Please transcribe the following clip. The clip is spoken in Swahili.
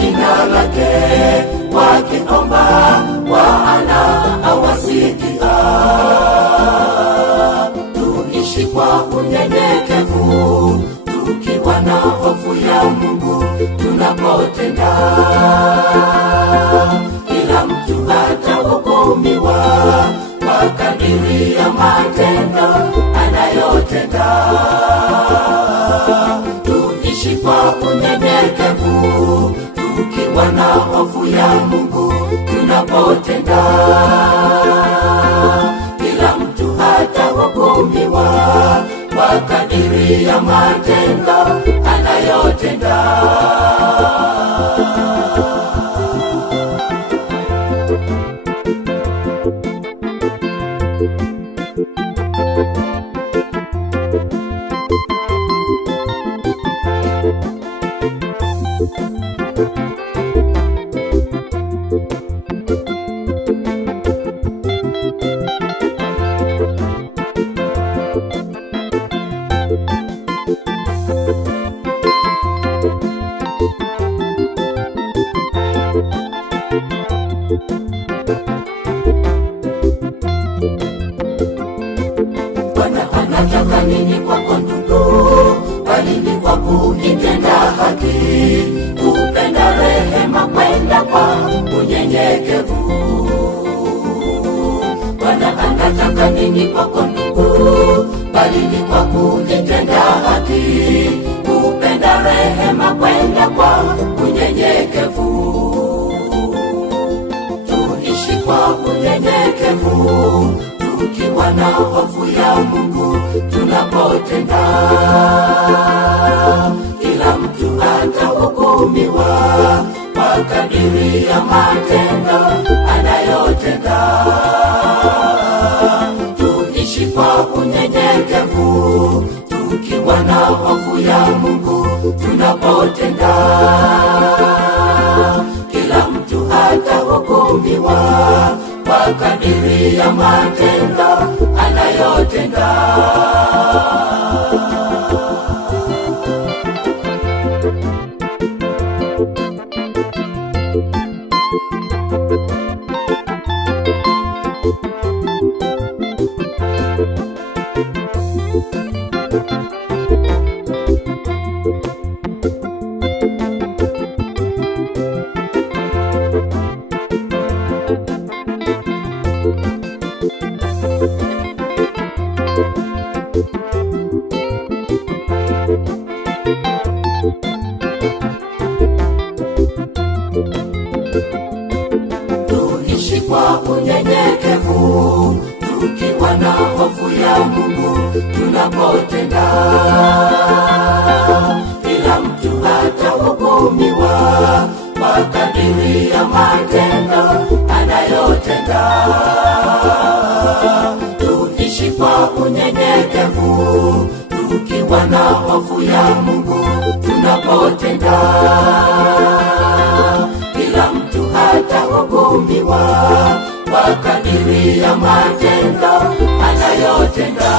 jina lake, wakiomba Bwana awasikia. Tuishi kwa unyenyekevu, tukiwa na hofu ya Mungu tunapotenda. Kila mtu atahukumiwa kwa kadiri ya matendo anayotenda. Tuishi kwa unyenyekevu, tukiwa na hofu ya Mungu tunapotenda. Kila mtu atahukumiwa kwa kadiri ya matendo anayotenda. Bwana anataka nini kwako ndugu? Bali ni kwa kuitenda haki, kupenda rehema, kwenda kwa unyenyekevu. Bwana anataka nini kwako ndugu? Bali ni kwa kuitenda haki, kupenda rehema, kwenda kwa unyenyekevu. Tuishi kwa unyenyekevu, tukiwa na hofu ya Mungu tunapotenda. Kila mtu atahukumiwa kwa kadiri ya matendo anayotenda. Tuishi kwa unyenyekevu, tukiwa na hofu ya Mungu tunapotenda. Kila mtu atahukumiwa kwa kadiri ya matendo anayotenda. Tuishi kwa unyenyekevu, tukiwa na hofu ya Mungu tunapotenda. Kila mtu atahukumiwa kwa kadiri ya matendo anayotenda. Tuishi kwa unyenyekevu, tukiwa na hofu ya Mungu tunapotenda. Kila mtu atahukumiwa kwa kadiri ya matendo anayotenda.